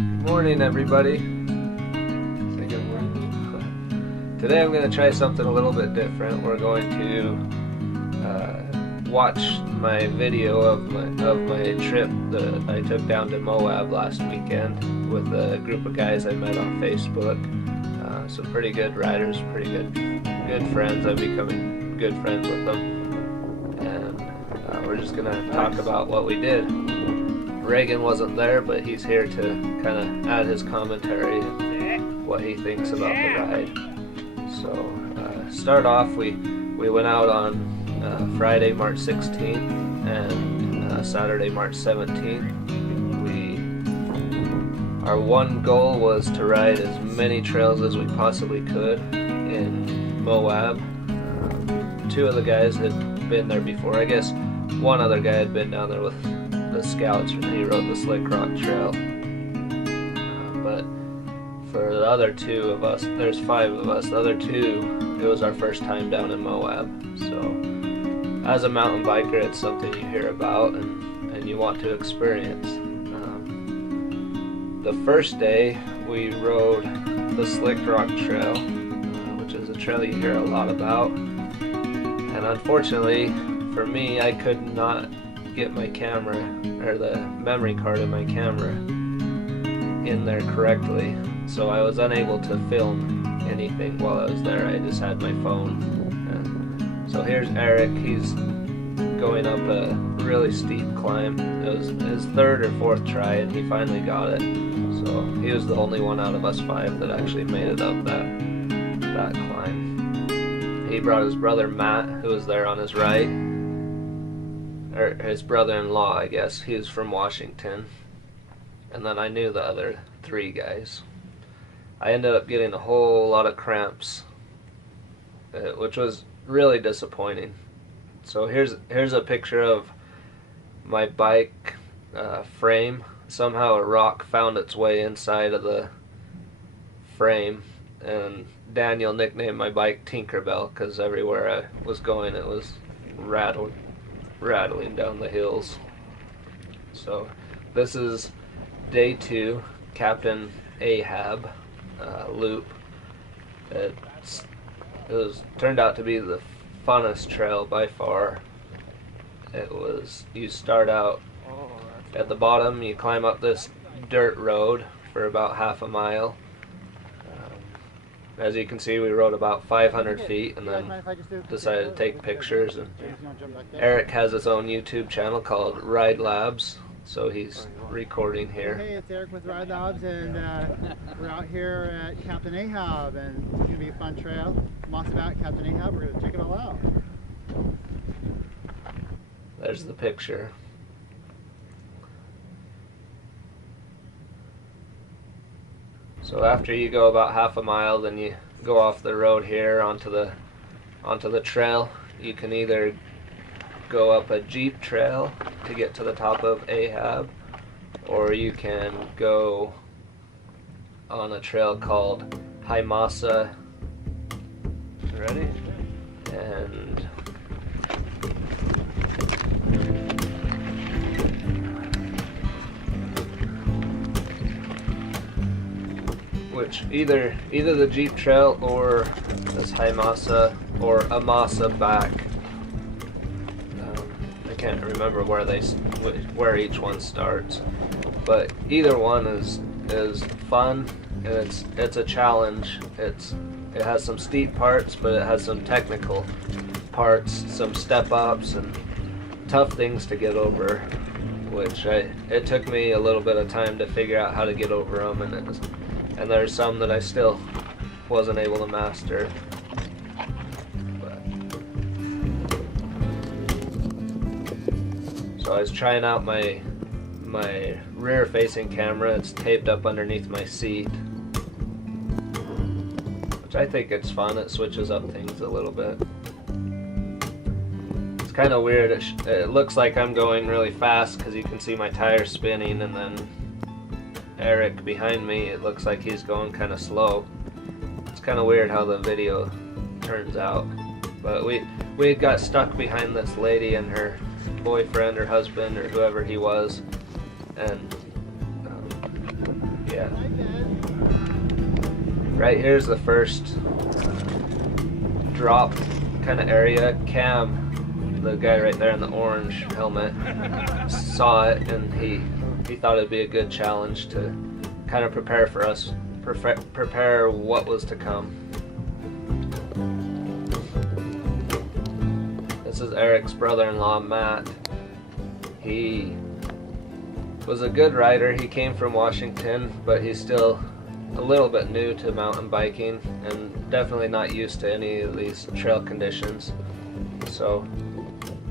Morning, everybody. Say good morning. Today I'm going to try something a little bit different. We're going to watch my video of my trip that I took down to Moab last weekend with a group of guys I met on Facebook. Some pretty good riders, pretty good friends. I'm becoming good friends with them, and we're just going to talk about what we did. Reagan wasn't there, but he's here to kind of add his commentary and what he thinks about the ride. So, start off, we went out on Friday, March 16th and Saturday, March 17th. Our one goal was to ride as many trails as we possibly could in Moab. Two of the guys had been there before. I guess one other guy had been down there with the scouts. He rode the Slick Rock Trail. But for the other two of us, there's 5 of us, the other 2, it was our first time down in Moab. So as a mountain biker, it's something you hear about and you want to experience. The first day we rode the Slick Rock Trail, which is a trail you hear a lot about. And unfortunately for me, I could not get my camera, or the memory card in my camera, in there correctly, so I was unable to film anything while I was there. I just had my phone. And so here's Eric. He's going up a really steep climb. It was his 3rd or 4th try, and he finally got it. So he was the only one out of us 5 that actually made it up that climb. He brought his brother Matt, who was there on his right, or his brother-in-law, I guess. He was from Washington. And then I knew the other 3 guys. I ended up getting a whole lot of cramps, which was really disappointing. So here's a picture of my bike frame. Somehow a rock found its way inside of the frame, and Daniel nicknamed my bike Tinkerbell because everywhere I was going it was rattling down the hills. So this is day 2, Captain Ahab loop. It turned out to be the funnest trail by far. You start out at the bottom, you climb up this dirt road for about half a mile. As you can see, we rode about 500 feet and then decided to take pictures. And Eric has his own YouTube channel called Ride Labs, so he's recording here. Hey, it's Eric with Ride Labs, and we're out here at Captain Ahab, and it's going to be a fun trail. Lots about Captain Ahab. We're going to check it all out. There's the picture. So after you go about half a mile, then you go off the road here onto the trail. You can either go up a jeep trail to get to the top of Ahab, or you can go on a trail called Himasa. Ready? And which either the Jeep Trail or this Himasa or Amasa back. I can't remember where each one starts, but either one is fun, and it's a challenge. It has some steep parts, but it has some technical parts, some step ups and tough things to get over, which it took me a little bit of time to figure out how to get over them, and there's some that I still wasn't able to master. So I was trying out my rear facing camera. It's taped up underneath my seat, which I think it's fun. It switches up things a little bit. It's kind of weird. It looks like I'm going really fast because you can see my tires spinning, and then Eric behind me, it looks like he's going kind of slow. It's kind of weird how the video turns out. But we had got stuck behind this lady and her boyfriend or husband or whoever he was, and yeah, Yeah. Right here's the first drop kind of area. Cam, the guy right there in the orange helmet, saw it, and he thought it'd be a good challenge to kind of prepare for us, prepare what was to come. This is Eric's brother-in-law, Matt. He was a good rider. He came from Washington, but he's still a little bit new to mountain biking and definitely not used to any of these trail conditions. So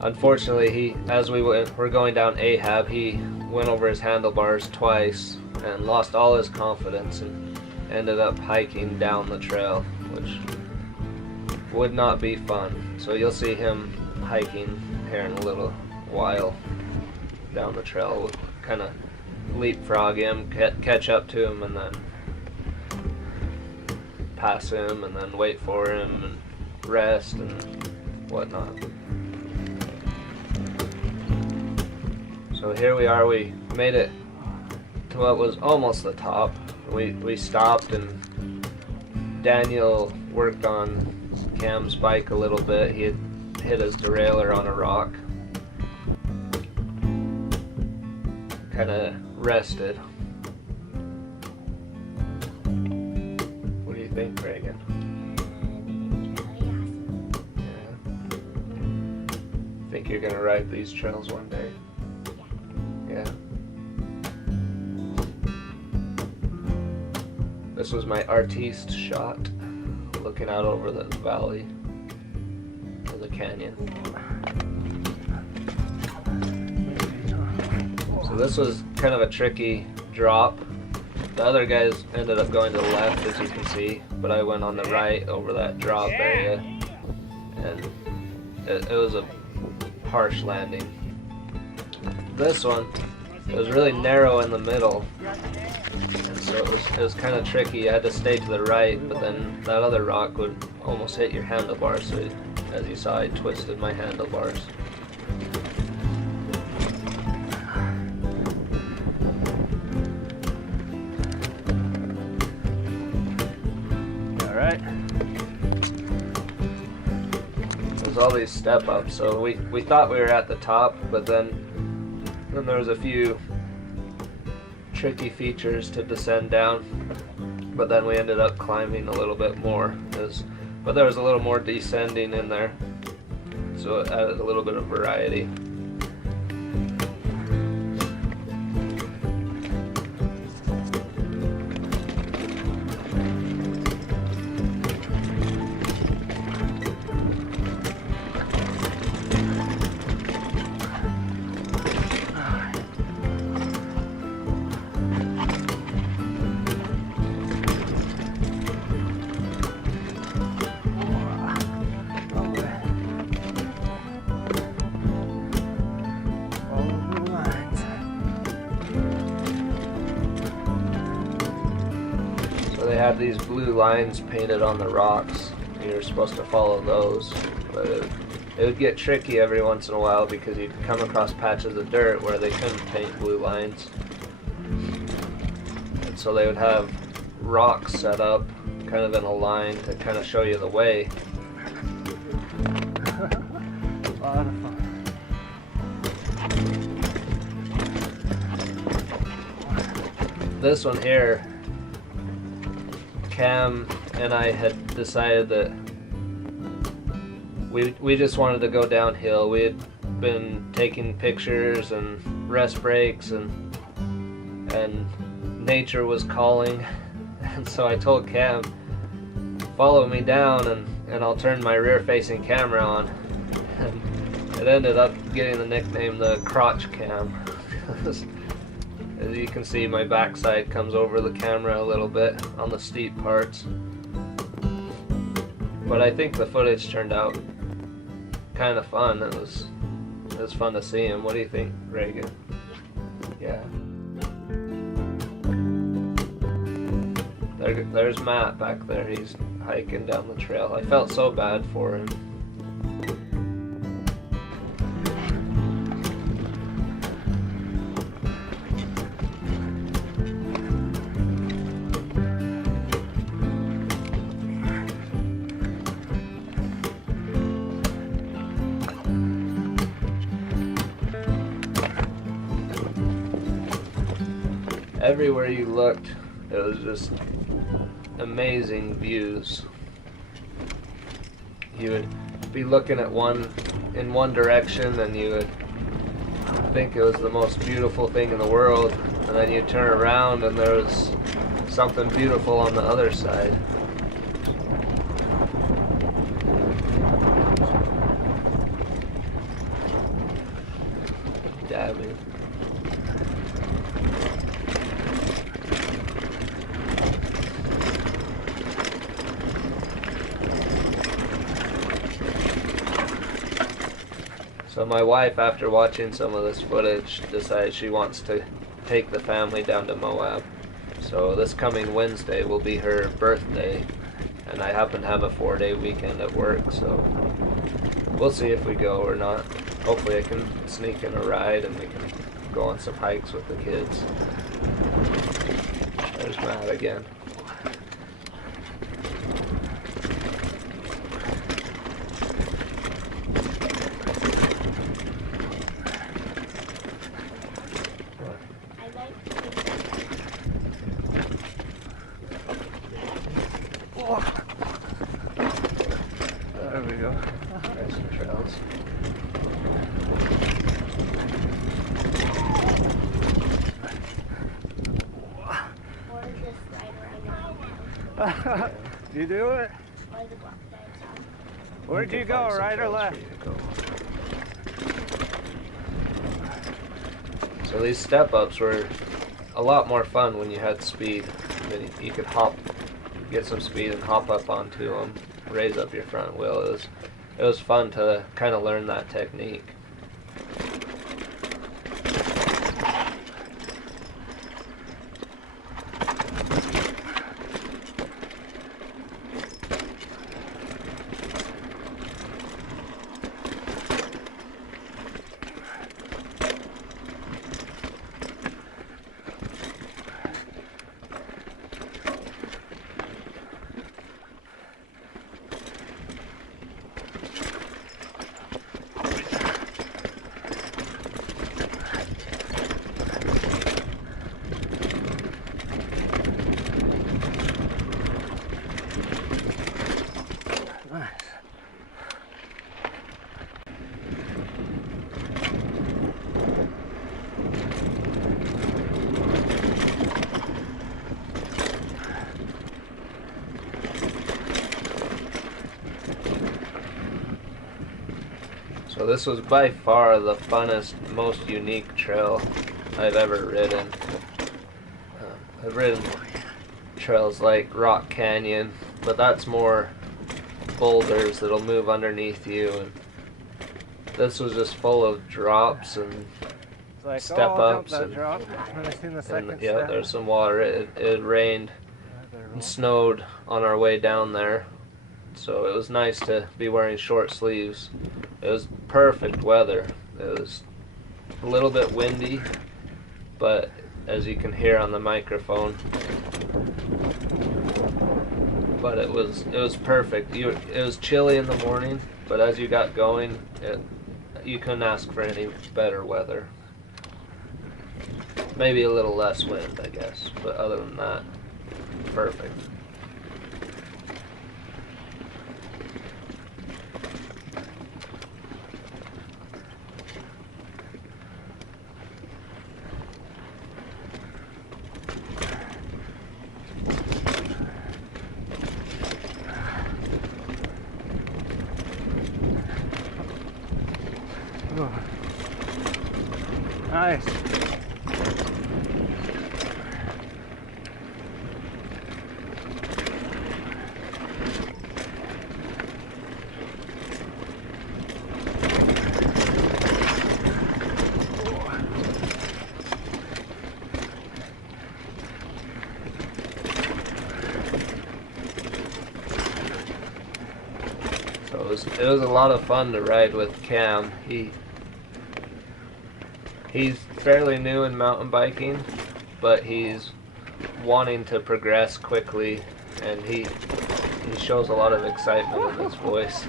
unfortunately, as we were going down Ahab, he went over his handlebars twice and lost all his confidence and ended up hiking down the trail, which would not be fun. So you'll see him hiking here in a little while down the trail. We'll kind of leapfrog him, catch up to him, and then pass him, and then wait for him and rest and whatnot. So here we are. We made it to what was almost the top. We stopped, and Daniel worked on Cam's bike a little bit. He had hit his derailleur on a rock. Kind of rested. What do you think, Reagan? Yeah. Think you're gonna ride these trails one day? Yeah. This was my artiste shot, looking out over the valley of the canyon. So this was kind of a tricky drop. The other guys ended up going to the left, as you can see, but I went on the right over that drop area, and it was a harsh landing. This one, it was really narrow in the middle, and so it was kind of tricky. You had to stay to the right, but then that other rock would almost hit your handlebars, so as you saw, I twisted my handlebars. There's all these step ups, so we thought we were at the top, but then there was a few tricky features to descend down, but then we ended up climbing a little bit more, but there was a little more descending in there, so it added a little bit of variety. They had these blue lines painted on the rocks. You're supposed to follow those, but it would get tricky every once in a while because you'd come across patches of dirt where they couldn't paint blue lines. And so they would have rocks set up kind of in a line to kind of show you the way. A lot of fun. This one here, Cam and I had decided that we just wanted to go downhill. We had been taking pictures and rest breaks, and nature was calling, and so I told Cam, follow me down and I'll turn my rear-facing camera on, and it ended up getting the nickname the crotch cam. As you can see, my backside comes over the camera a little bit on the steep parts. But I think the footage turned out kind of fun. It was fun to see him. What do you think, Reagan? Yeah. There's Matt back there. He's hiking down the trail. I felt so bad for him. everywhere you looked, it was just amazing views. You would be looking at in one direction and you would think it was the most beautiful thing in the world, and then you turn around and there was something beautiful on the other side. Dabbing. So my wife, after watching some of this footage, decided she wants to take the family down to Moab. So this coming Wednesday will be her birthday, and I happen to have a 4-day weekend at work, so we'll see if we go or not. Hopefully I can sneak in a ride and we can go on some hikes with the kids. There's Matt again. There we go. There's some trails. You do it? Where'd you go, right or left? So these step-ups were a lot more fun when you had speed. Then you could get some speed and hop up onto them, raise up your front wheel. It was fun to kind of learn that technique. So this was by far the funnest, most unique trail I've ever ridden. I've ridden trails like Rock Canyon, but that's more boulders that'll move underneath you, and this was just full of drops and Like, step-ups. That drop. When I seen the second Yeah, step. there's some water. It rained and snowed on our way down there, so it was nice to be wearing short sleeves. It was perfect weather. It was a little bit windy, but as you can hear on the microphone, but it was perfect. It was chilly in the morning, but as you got going, you couldn't ask for any better weather. Maybe a little less wind, I guess, but other than that, perfect. Oh. Nice. So it was a lot of fun to ride with Cam. He's fairly new in mountain biking, but he's wanting to progress quickly, and he shows a lot of excitement in his voice.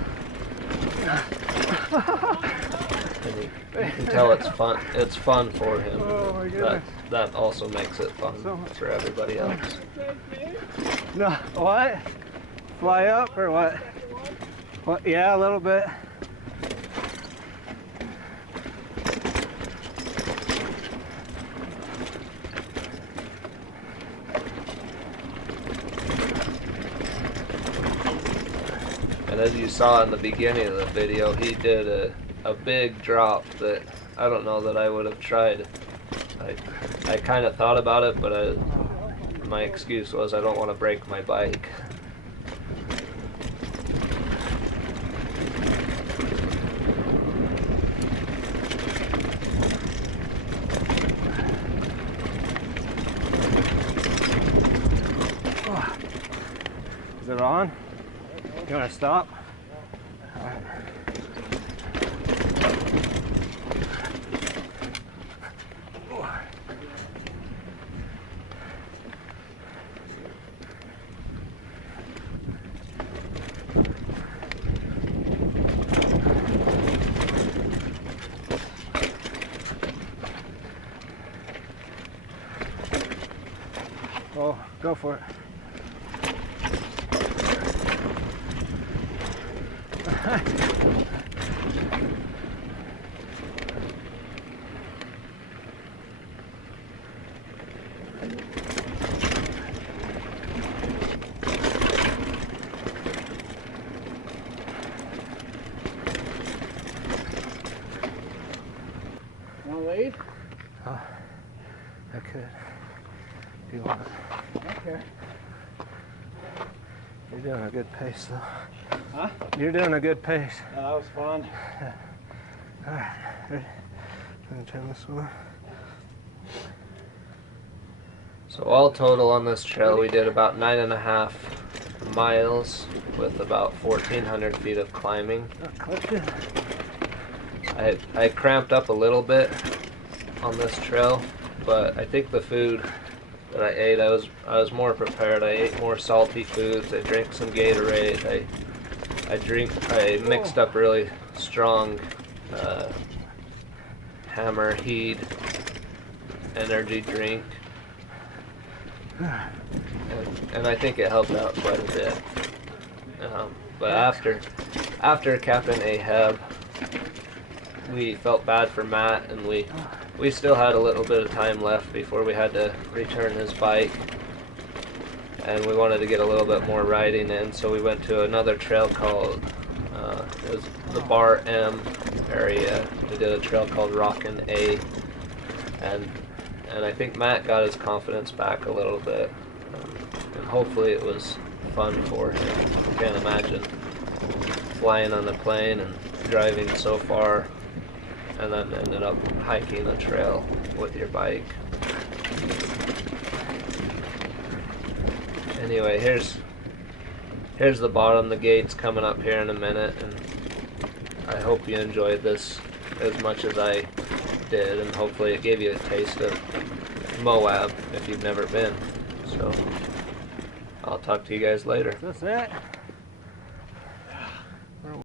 And and you can tell it's fun. It's fun for him. Oh my goodness. That also makes it fun So much for everybody else. No, what? Fly up or what? What? Yeah, a little bit. And as you saw in the beginning of the video, he did a big drop that I don't know that I would have tried. I kind of thought about it, but my excuse was I don't want to break my bike. Is it on? You want to stop? Oh, go for it. Want to lead? Oh, I could. If you want. Okay. You're doing a good pace, though. Huh? You're doing a good pace. That was fun. All right. Ready? I'm gonna turn this one on. So all total on this trail, we did about 9.5 miles with about 1,400 feet of climbing. Not clipped it. I cramped up a little bit on this trail, but I think the food that I ate, I was more prepared. I ate more salty foods. I drank some Gatorade. I mixed up really strong Hammer Heat energy drink, and I think it helped out quite a bit. But after Captain Ahab, we felt bad for Matt, and we still had a little bit of time left before we had to return his bike, and we wanted to get a little bit more riding in, so we went to another trail called it was the Bar M area. We did a trail called Rockin' A, and I think Matt got his confidence back a little bit, and hopefully it was fun for him. I can't imagine flying on a plane and driving so far and then ended up hiking a trail with your bike. Anyway, here's the bottom. The gate's coming up here in a minute, and I hope you enjoyed this as much as I did, and hopefully it gave you a taste of Moab if you've never been. So I'll talk to you guys later. That's it.